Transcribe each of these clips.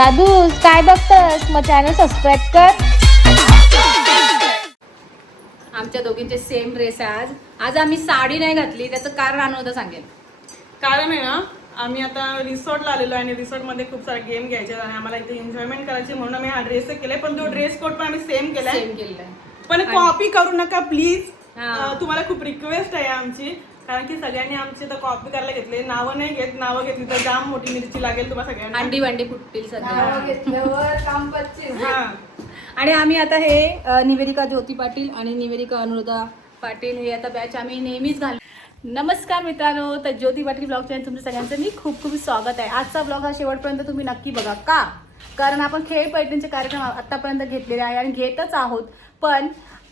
दादू काय बघतस? मग channel subscribe कर. आमच्या दोघींचे सेम ड्रेस आहे. आज आम्ही साडी नाही घातली, त्याचं कारण अनुराधा सांगेल. कारण आहे ना, आम्ही आता रिसॉर्टला आलेलो आहे आणि रिसॉर्टमध्ये खूप सारे गेम घ्यायचे आणि आम्हाला इथे एन्जॉयमेंट करायची म्हणून आम्ही हा ड्रेस केलाय. पण तो ड्रेस कोड पण आम्ही सेम केलाय. पण कॉपी करू नका प्लीज. तुम्हाला खूप रिक्वेस्ट आहे आमची, कारण की सगळ्यांनी आमची तर कॉपी करायला घेतले. नावं नाही घेत, नावं घेतली तर जाम मोठी मिरची लागेल तुम्हाला सगळ्यांना. अंडी वांडी फुटतील सध्या घेतल्यावर काम पच्चीस. आणि आम्ही आता हे निवेदिका ज्योती पाटील आणि निवेदिका अनुराधा पाटील हे आता बॅच आम्ही नेहमीच घाल. नमस्कार मित्रांनो, तर ज्योती पाटील ब्लॉग चॅनल तुमचं सगळ्यांचं मी खूप खूप स्वागत आहे. आजचा ब्लॉग हा शेवटपर्यंत तुम्ही नक्की बघा. का? कारण आपण खेळ पैठणचे कार्यक्रम आतापर्यंत घेतलेले आहे आणि घेतच आहोत. पण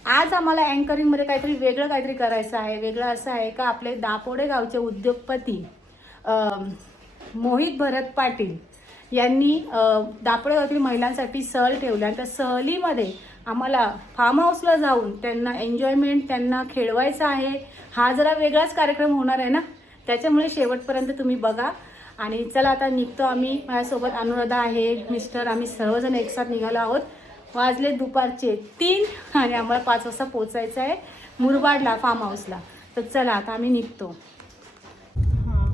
आज आम्हाला अँकरिंगमध्ये काहीतरी वेगळं काहीतरी करायचं आहे. वेगळं असं आहे का, आपले दापोडे गावचे उद्योगपती मोहित भरत पाटील यांनी दापोडे गावातील महिलांसाठी सहल ठेवल्या आणि त्या सहलीमध्ये आम्हाला फार्म हाऊसला जाऊन त्यांना एन्जॉयमेंट, त्यांना खेळवायचं आहे. हा जरा वेगळाच कार्यक्रम होणार आहे ना, त्याच्यामुळे शेवटपर्यंत तुम्ही बघा. आणि चला आता निघतो आम्ही. माझ्यासोबत अनुराधा आहे, मिस्टर, आम्ही सर्वजण एकसाथ निघालो आहोत. वाजले दुपारचे 3 आणि आम्हाला 5 वाजता पोचायचं आहे मुरबाडला फार्म हाऊसला. तर चला आता आम्ही निघतो.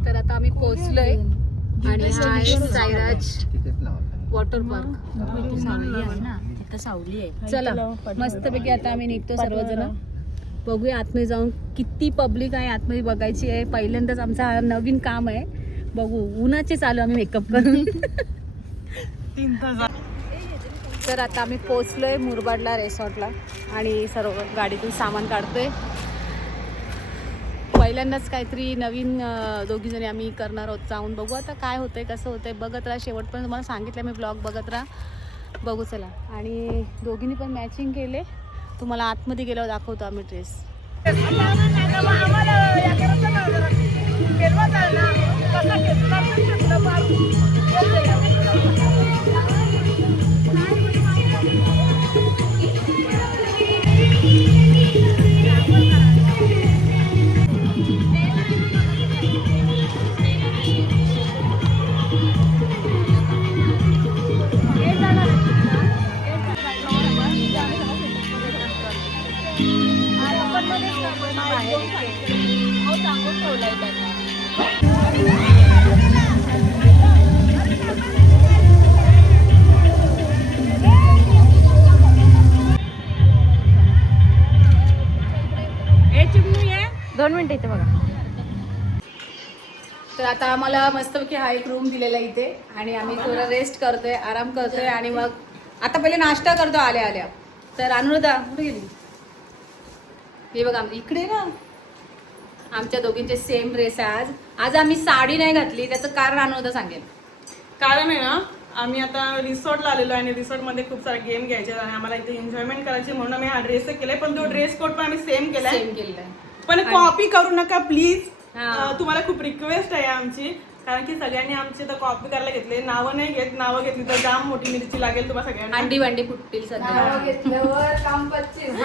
तर आता आम्ही पोचलोय आणि हा आहे साईराज वॉटर पार्क. सावली आहे. चला मस्तपैकी आता आम्ही निघतो सर्वजण. बघूया आतमध्ये जाऊन किती पब्लिक आहे, आतमध्ये बघायची आहे. पहिल्यांदाच आमचा हा नवीन काम आहे. बघू, उन्हाचे चालू आम्ही मेकअप करून. 3 तास. तर आता आम्ही पोचलोय मुरबाडला रिसॉर्टला आणि सर्व गाडीतून सामान काढतोय. पहिल्यांदाच काहीतरी नवीन दोघीजणी आम्ही करणार आहोत. जाऊन बघू आता काय होतंय, कसं होतंय. बघत राहा शेवटपर्यंत. तुम्हाला सांगितलं मी ब्लॉग बघत राहा. बघू चला. आणि दोघींनी पण मॅचिंग केले. तुम्हाला आतमध्ये गेल्यावर दाखवतो आम्ही ड्रेस. दोन मिनिटं इथे बघा. तर आता आम्हाला मस्तपैकी हा एक रूम दिलेला आहे इथे आणि आम्ही थोडा रेस्ट करतोय, आराम करतोय. आणि मग आता पहिले नाश्ता करतो आल्या आल्या. तर अनुराधा कुठे गेली? हे बघा इकडे ना, आमच्या दोघींचे सेम ड्रेस आहे. आज आम्ही साडी नाही घातली, त्याचं कारण अनुराधा सांगेल. कारण आहे ना, आम्ही आता रिसॉर्टला आलेलो आहे आणि रिसॉर्टमध्ये खूप सारे गेम घ्यायचे आणि आम्हाला इथे एन्जॉयमेंट करायची म्हणून आम्ही हा ड्रेस केलाय. पण तो ड्रेस कोड पण आम्ही सेम केलाय. पण कॉपी करू नका प्लीज. तुम्हाला खूप रिक्वेस्ट आहे आमची, कारण की सगळ्यांनी आमची तर कॉपी करायला घेतले. नावं नाही घेत, नावं घेतली तर जाम मोठी मिरची लागेल तुम्हाला सगळ्यांना. अंडी वांडी फुटतील सध्या घेतल्यावर काम पच्चीस.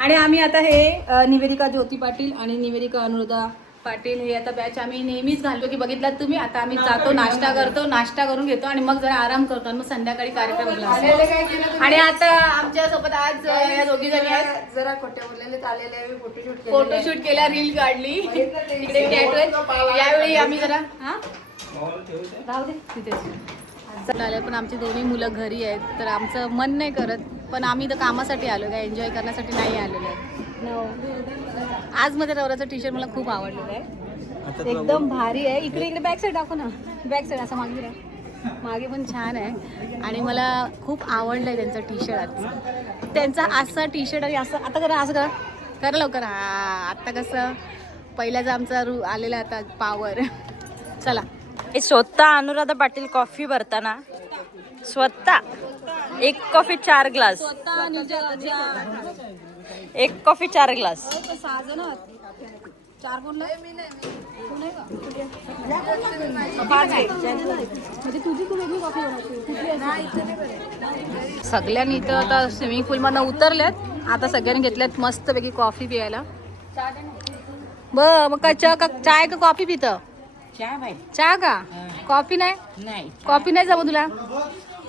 आणि आम्ही आता हे निवेदिका ज्योती पाटील आणि निवेदिका अनुराधा पाटील हे आता बॅच आम्ही नेहमीच घालतो की बघितलात तुम्ही. आता आम्ही जातो, नाश्ता करतो, नाश्ता करून घेतो आणि मग जरा आराम करतो आणि मग संध्याकाळी कार्यक्रम. आणि आता आमच्या सोबत आज या दोघी जणी आहेत. जरा खोटे बोललेले आलेले फोटोशूट केला, रील काढली इकडे कॅटवर. यावेळी आम्ही जरा राहू दे तिथे आले. पण आमची दोन्ही मुलं घरी आहेत तर आमचं मन नाही करत. पण आम्ही तर कामासाठी आलो, काय एन्जॉय करण्यासाठी नाही आलेलो आहे. आज मध्ये नवऱ्याचं टी शर्ट मला खूप आवडलेलं आहे, एकदम भारी आहे. इकडे इकडे बॅक साईड दाखव ना, बॅक साईड असं मागे मागे पण छान आहे. आणि मला खूप आवडलं आहे त्यांचा टी शर्ट. आज त्यांचा असा टी शर्ट आणि असं आता करा, असं करा लवकर. हा आता कसं पहिल्याचा आमचा आलेला आता पावर. चला. हे स्वतः अनुराधा पाटील कॉफी भरताना स्वतः 1 कॉफी 4 ग्लास, 1 कॉफी 4 ग्लास. 4 बोलला सगळ्यांनी इथं आता स्विमिंग पूल मधनं उतरल्यात. आता सगळ्यांनी घेतल्यात मस्तपैकी कॉफी प्यायला. मग काय चाय का कॉफी पितं? चहा का कॉफी नाही कॉफी नाही जमत तुला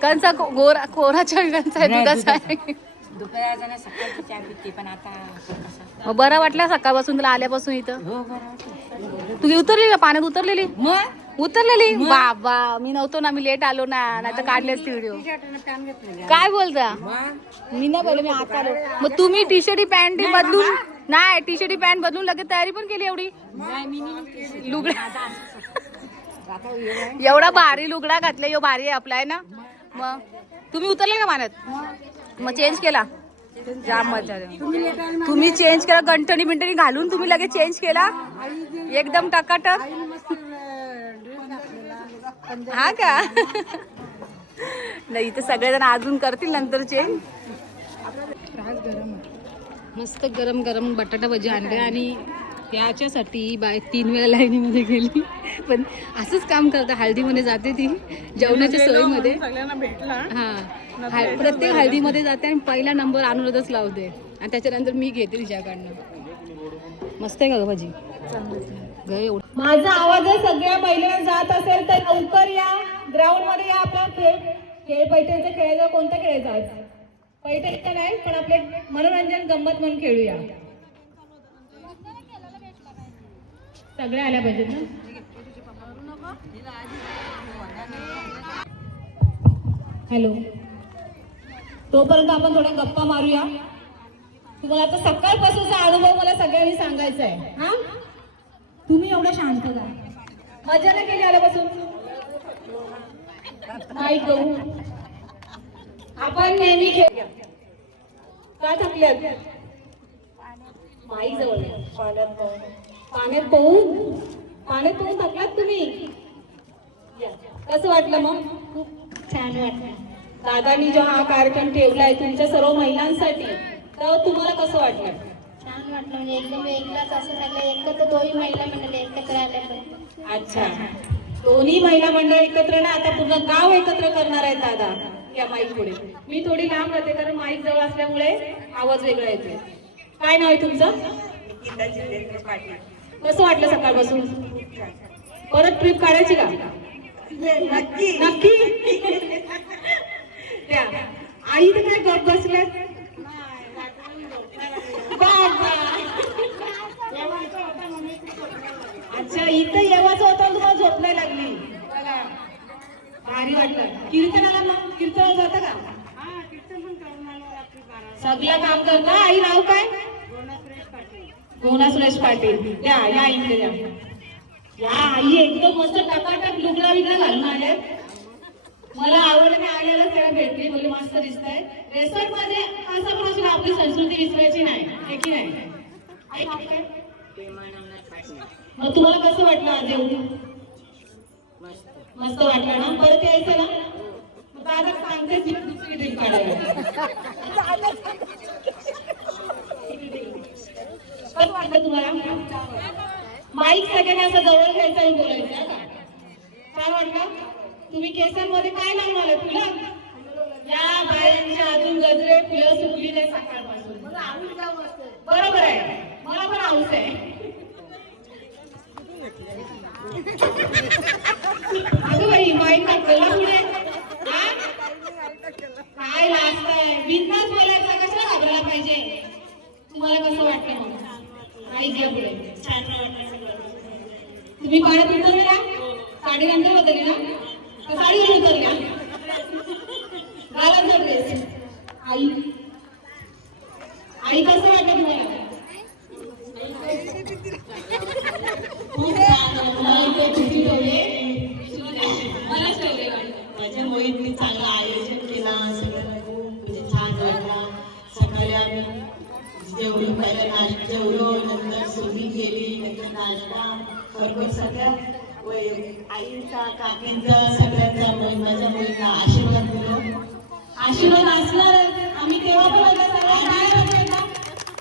कंचा कोराच्या कंचा आहे दुधाचा आहे दुपारचा नाही सकाळची चहा पिते पण आता कसं मग बरं वाटलं सकाळपासून तुला आल्यापासून इथं हो बरं तुम्ही उतरली का पाण्यात उतरलेली मग उतरलेली बाबा मी नव्हतो ना मी लेट आलो ना नाही तर काढले असते व्हिडिओ काय बोलता मी नाही बोलले मी आता आलो मग तुम्ही टी शर्ट पॅन्ट बदलून नाही टी शर्ट पॅन्ट बदलून लगेच तयारी पण केली एवढी लुगडा एवढा भारी लुगडा घातला यो भारी आहे आपला आहे ना मग तुम्ही उतरले का पाण्यात मग चेंज केला जाम मजा आली. तुम्ही चेंज केला गंठणी बिंटणी घालून तुम्ही लगेच चेंज केला एकदम टकाटक हा का नाही इथे सगळेजण अजून करतील नंतर चेंज मस्त गरम गरम बटाटा भजी आणले आणि त्याच्यासाठी बाय 3 वेळा लाईनीमध्ये गेली पण असंच काम करता हळदीमध्ये जाते ती जेवणाच्या सोयीमध्ये सगळ्यांना भेटला हा प्रत्येक हळदीमध्ये जाते आणि पहिला नंबर अनुराधच लावते आणि त्याच्यानंतर मी घेते तिच्याकडनं मस्त आहे का ग भाजी माझा आवाज जर सगळ्या महिलांना जात असेल तर लवकर या ग्राउंड मध्ये या आपला खेळ पैठणचा खेळायचा कोणता खेळायचा आज पैठणचा नाही पण आपले मनोरंजन गंमत म्हणून खेळूया सगळ्या आल्या पाहिजेत ना हॅलो तोपर्यंत आपण थोड्या गप्पा मारूया तुम्हाला आता सकाळपासूनचा अनुभव मला सगळ्यांनी सांगायचा आहे हा तुम्ही एवढं शांत का मजा नाही केली आल्यापासून नाही गहू आपण नेहमी खेळ का थकल्यात माई जवळ पाण्यात पोहून थकलात तुम्ही कसं वाटलं मग खूप छान वाटलं दादानी जो हा कार्यक्रम ठेवलाय तुमच्या सर्व महिलांसाठी तर तुम्हाला कसं वाटलं छान वाटलं म्हणजे एकदम वेगळंच असं झालं एकत्र दोन्ही महिला मंडळ एकत्र आल्या अच्छा दोन्ही महिला मंडळ एकत्र ना आता पूर्ण गाव एकत्र करणार आहे दादा या माईक पुढे मी थोडी लांब राहते कारण माईक जवळ असल्यामुळे आवाज वेगळा येतो काय नाव आहे तुमचं कसं वाटलं सकाळपासून परत ट्रिप काढायची का नक्की नक्की त्या आई तर काय गप बसल्या अच्छा इथं येवाचं होतं तुम्हाला झोप नाही लागली भारी वाटलं कीर्तनाला मग कीर्तनाला जाता का सगळं काम करता आई नाव काय गोना सुरेश पाटील द्या या इकडे द्या या आई एकदम मस्त टकाटक लुगडा बिगडा घालून आले मला आवडलं मी आलेलं त्याला भेटली बोलले मस्त दिसतंय रेसॉर्ट मध्ये असं पण असेल आपली संस्कृती विसरायची नाही हे की नाही मग तुम्हाला कसं वाटलं आज येऊन मस्त वाटलं ना परत यायचं ना दादा सांगतेच मी दुसरी ट्रिप काढायला कसं वाटलं तुम्हाला माईक सगळ्यांनी असं जवळ घ्यायचं आणि बोलायचं काय वाटलं तुम्ही केसांमध्ये काय लावून आले फुलं या बायांच्या अजून गजरे फुलं सुकली नाही सकाळपासून बरोबर आहे मला पण हाऊस आहे अगं बाई माईक टाकलं पुढे काय लास्ट आहे बिनधास्त बोलायचं कशाला घाबरायला पाहिजे तुम्हाला कसं वाटतं मग आई घ्या पुढे छान वाटतं तुम्ही पाण्यात उतरल्या साडी नंतर बदलली ना साडीवर उतरल्या घाला ड्रेस आई आई कसं वाटतं तुम्हाला खूप छान माझ्या मोहितने चांगलं आयोजन केला सगळं म्हणजे छान वाटला सकाळी आम्ही जेवढी पहिला जेवढं नंतर स्विमिंग केली नंतर नाश्ता बरोबर सगळ्या आईचा काकींचा सगळ्यांचा माझ्या मुलीला आशीर्वाद दिला आशीर्वाद असणार आम्ही तेव्हा पण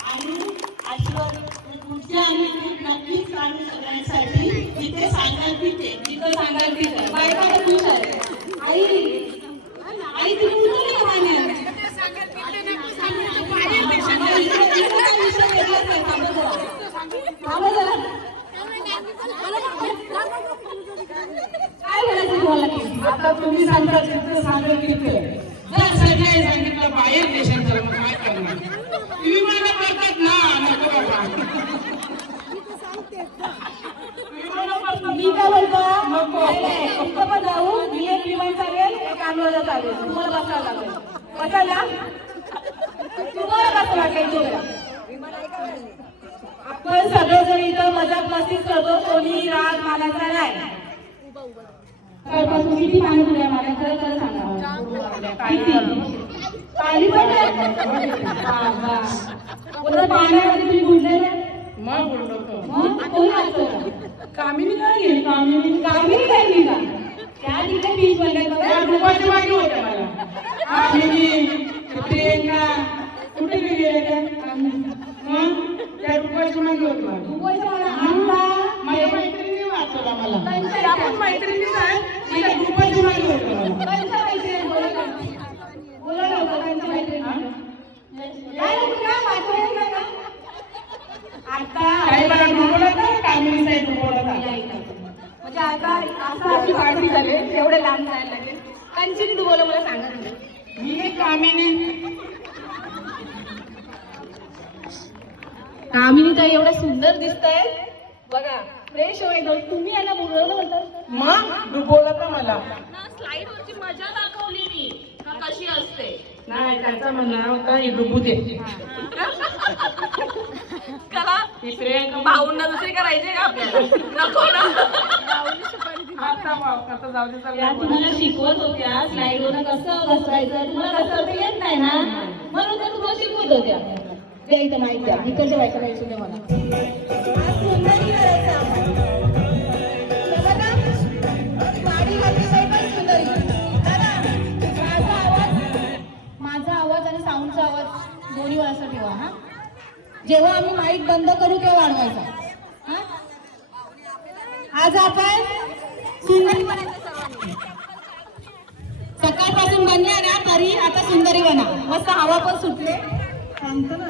आणि आशीर्वाद पुढच्या आम्ही नक्कीच काढू सगळ्यांसाठी जिथे सांगाल तिथे जिथं सांगाल तिथं बायका तर खुश आहे आई आई तुम्ही उतरली का पाण्यात थांबा जरा तुम्हाला केली. आता तुम्ही सांगता तिथं सादर केलं जर सगळे सांगितलं बाहेर देशात जर मग काय करणार विमानं पडतात ना नको बाबा विमानं पडतात मी काय बोलतो नाही, नाही, इथं पण जाऊ मी एक विमान चालेल एक अनुराधा चालेल तुम्हाला बसायला लागेल बसायला तुम्हाला कसं वाटायचं आपण सगळेजण इथं मजाक मस्तीच करतो कोणी राग मानायचा नाही कालपासून किती पाणी तुला मला खरं खरं सांगा किती पाणी पण बोलत पाण्यामध्ये तुम्ही बुडले मग बोलतो मग कोणी असतं कामिनी काय गेली कामिनी कामिनी काय मी का त्या तिथे बीच बनलाय त्या बघा ग्रुपाची मागे होत्या मला कामिनी प्रियंका कुठे गेली त्या मग त्या ग्रुपाची मागे होती मला दुबईचा मला आणला माझ्या मैत्रिणी वाचवला मला त्यांच्या आपण मैत्रिणी काय मी त्या ग्रुपाची मागे होती मला त्यांच्या मैत्रिणी बोला लवकर त्यांच्या मैत्रिणी काय नको का वाचवायचं काय का काही मला डुबवलं का कामिनी साहेब डुबवलं का म्हणजे आता असं आपली पार्टी झाली एवढे लांब जायला लागेल कंचिनी डुबवलं मला सांगा तुम्ही मी एक कामिनी कामिनी ताई एवढं सुंदर दिसतंय बघा फ्रेश व्हायचं तुम्ही याला बोलवलं होतं मग डुबवलं का मला स्लाइड वरची मजा दाखवली मी का कशी असते नाही त्याचा म्हणणं होता हे डुबू दे कला ही प्रियंका भाऊंना दुसरी करायची का आपल्याला नको ना आता जाऊ दे त्या तुम्हाला शिकवत होत्या स्लाइड वर कसं बसवायचं तुम्हाला कसं येत नाही ना म्हणून त्या तुम्हाला शिकवत होत्या त्या इथं माहिती द्या इकडच्या बायका माहिती द्या मला आज सुंदरी करायचं आपण. हे बघा, साडी घातली बाई पण सुंदरी. दादा, माझा आवाज आणि साऊंडचा आवाज दोन्हीवर असं ठेवा हा जेव्हा आम्ही माईक बंद करू तेव्हा वाढवायचा हा आज आपण सुंदरी सकाळपासून बनल्या ना तरी आता सुंदरी बना मस्त हवा पण सुटले सांगतो ना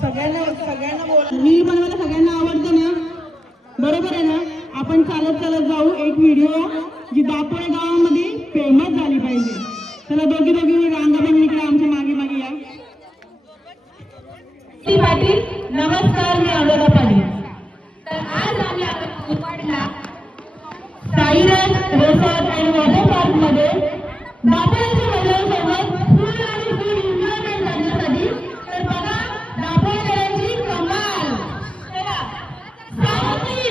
सगळ्यांना बोला मी बनवायला सगळ्यांना आवडतं ना बरोबर आहे ना आपण चालत चालत जाऊ एक व्हिडिओ जी दापोळे गावामध्ये फेमस झाली पाहिजे चला दोघी रांगा बहिणी इकडे आमच्या मागे मागे या पाटील नमस्कार मी अनुराधा पाटील तर आज आम्ही आता उपाडला साईराज रिसॉर्ट आणि वॉटर पार्क मध्ये दापोळ्याच्या महिलांसोबत फुल आणि फुल एन्जॉयमेंट करण्यासाठी तर बघा दापोळकरांची कमाल चला सावंती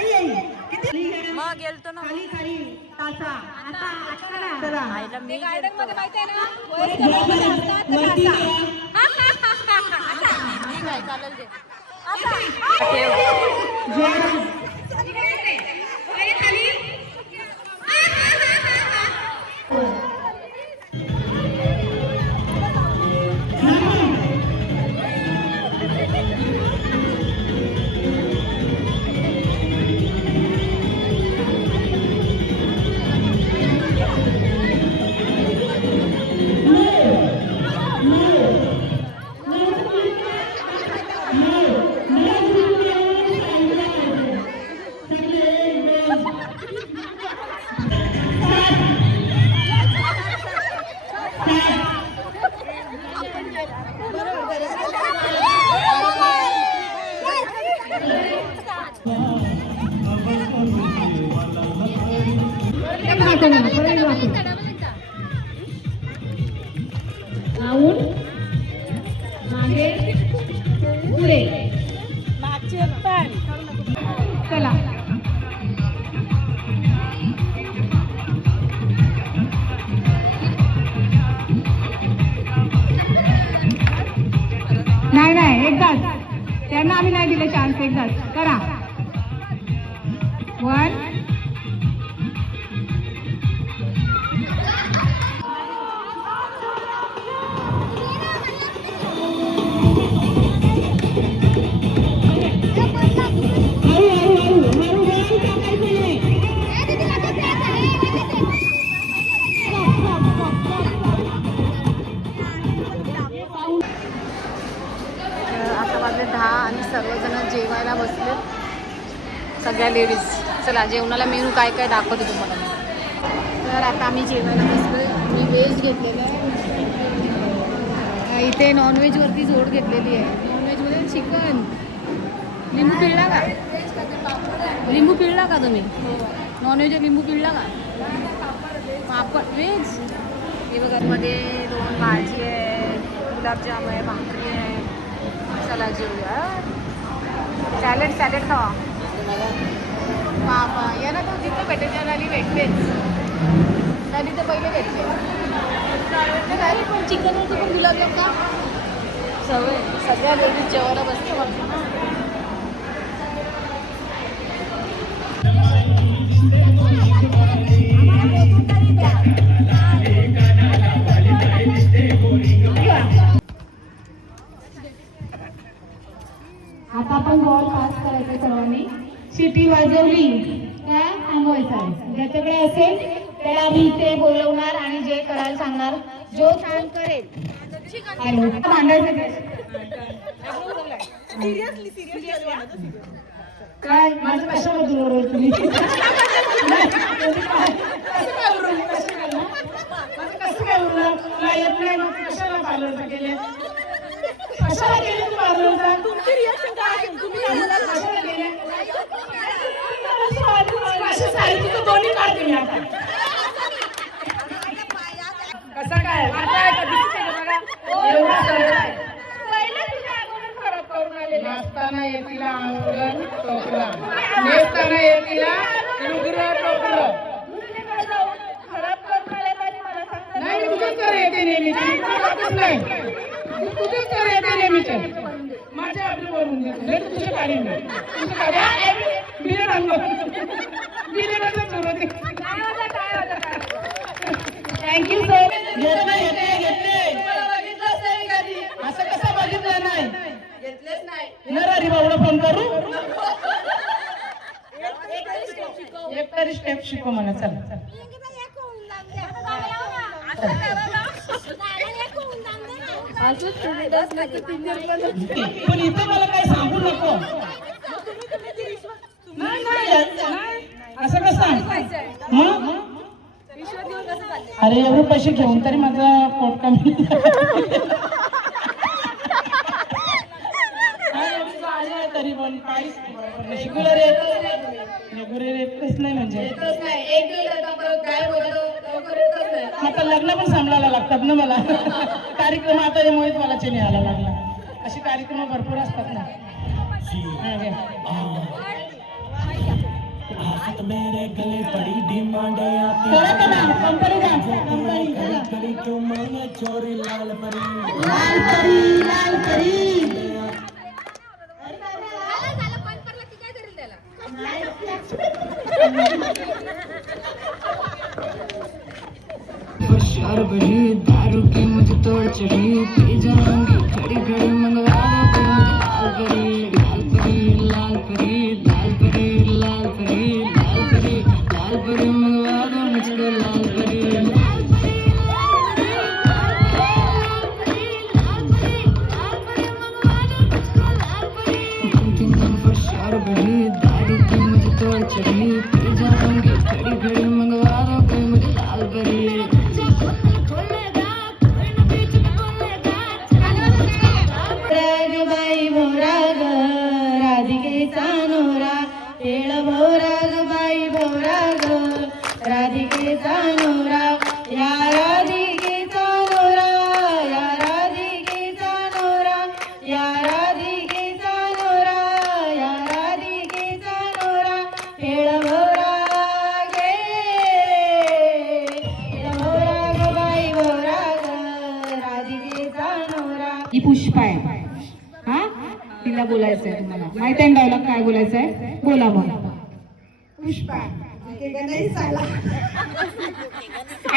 मग गेलतो ना आईला मी काय चालेल ते चला नाही एकदाच त्यांना आम्ही नाही दिले चान्स एकदाच करा 1 आता वाजले 10 आणि सर्वजण जेवायला बसले सगळ्या लेडीज. चला जेवणाला मेनू काय काय दाखवते तुम्हाला मी. तर आता आम्ही जेवायला बसलो. मी व्हेज घेतलेलं आहे. इथे नॉनव्हेजवरती जोड घेतलेली आहे. नॉनव्हेजमध्ये चिकन. लिंबू पिळला का? लिंबू पिळला का तुम्ही? नॉनव्हेज लिंबू पिळला का? पापड व्हेज. हे बघा मध्ये 2 भाजी आहे, गुलाबजाम आहे, भाकरी आहे. चला जेवूया. सॅलेड खावा. बाबा यांना तो जिथं भेटेल त्यांनी भेटतेच. त्यांनी तर पहिले भेटते. झाली पण चिकनवरती पण गुलाबजाम का? सवय सगळ्या लेडीज जेवायला बसते वाटतं ना. आता आपण बॉल पास करायचा सर्वांनी. शिटी वाजवली का थांबवायचा आहे. ज्याच्याकडे असेल त्याला आम्ही इथे बोलवणार आणि जे करायला सांगणार. जो छान करेल हॅलो भांडायचं काय माझं कशाबद्दल ओरडत तुम्ही? कसं काय ओरडलं? तुला येत नाही मग कशाला पार्लरचा केले? कशाला केले तू पार्लरचा? तुमची रिॲक्शन काय असेल? तुम्ही कशाला केले? तुझं दोन्ही काढते मी आता. कसं काय एवढा नाचताना येतीला अंगण टोकला, नेसताना येतीला लुगरं टोकलं. नाही तुझंच कर येते नेहमीची. तुझंच कर येते नेहमीचे. माझ्या आपलं बोलून देतो. नाही तर तुझं काढीन मी. तुझं काढा बिलेट आणलं. बिलेटाचं चोरते. Thank you sir. असं कसं बघितलं नाही? घेतलेच नाही. नरारी बाबूला फोन करू. एक तरी स्टेप शिकव मला. चला पण इथं मला काही सांगू नको. असं कसं मग? अरे एवढे पैसे घेऊन तरी माझा पोट कमी. तरी पण रेग्युलर येतच नाही. म्हणजे आता लग्न पण सांभाळायला लागतात ना मला. कार्यक्रम आता यामुळेच मला चेनी यायला लागला. असे कार्यक्रम भरपूर असतात ना. मेरे गले पड़ी डिमांड आती चला चला कंपनी जा कंपनी चला कड़ी क्यों मैं चोरी लाल परी लाल परी होशियार बड़ी दारू की मुझे तोड़ चढ़ी पी जाऊंगी खड़ी खड़ी मंगवा दो कोई मुझे लाल परी लाल परी लाल परी लाल परी लाल परी लाल परी मंगवा दो मुझको लाल परी होशियार बड़ी दारू की मुझे तोड़ चढ़ी पी जाऊंगी खड़ी खड़ी मंगवा दो कोई मुझे लाल परी राग बाई भोराग राधिकेचा नोरा केळ भोराग बाई भोराग राधिकेचा नोरा या राधिकेचा नोरा या राधिकेचा नोरा या राधिकेचा नोरा या राधिकेचा नोरा केळ भोराग भोराग बाई भोराग राधिकेचा नोरा ही पुष्पा आहे हा तिला बोलायचंय तुम्हाला माहित आहे डायलॉग काय बोलायचंय बोला मग पुष्पा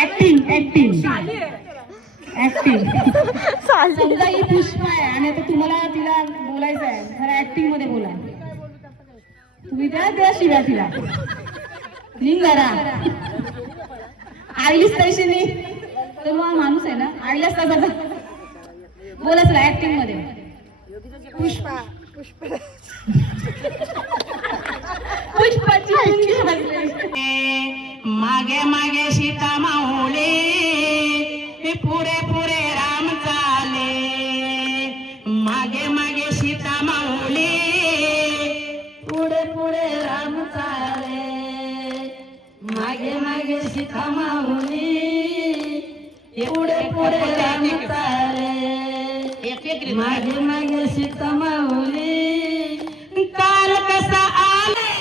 ऍक्टिंग ऍक्टिंग ऍक्टिंग समजा ही पुष्पा आहे आणि आता तुम्हाला तिला बोलायचं आहे खरं ऍक्टिंग मध्ये बोला तुम्ही त्या शिव्या तिला निघ जरा आईलीच तशी नाही तर मग माणूस आहे ना आईलाच तसा बोला चला ऍक्टिंग मध्ये पुष्पा पुष्पाची मुंगी वाजली. मागे मागे सीता माऊली पुरे पुरे राम चाले मागे मागे सीता माऊली पुढे पुढे राम चाले मागे मागे सीता माऊली पुढे पुढे राम चाले मागे मागे सीता माऊली काल कसा आले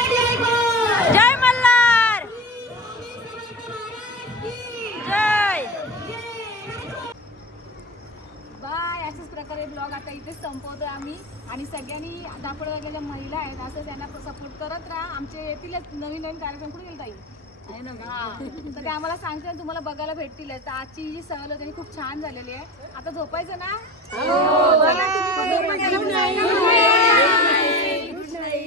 जय मल्हार जय बाय. अशाच प्रकारे ब्लॉग आता इथेच संपवतोय आम्ही आणि सगळ्यांनी दापड गेलेल्या महिला आहेत असं त्यांना सपोर्ट करत राहा. आमचे येतीलच नवीन नवीन कार्यक्रम. कुठे गेलं ताई तर ते आम्हाला सांगते तुम्हाला बघायला भेटतील. तर आजची जी सहल होती खूप छान झालेली आहे. आता झोपायचं ना.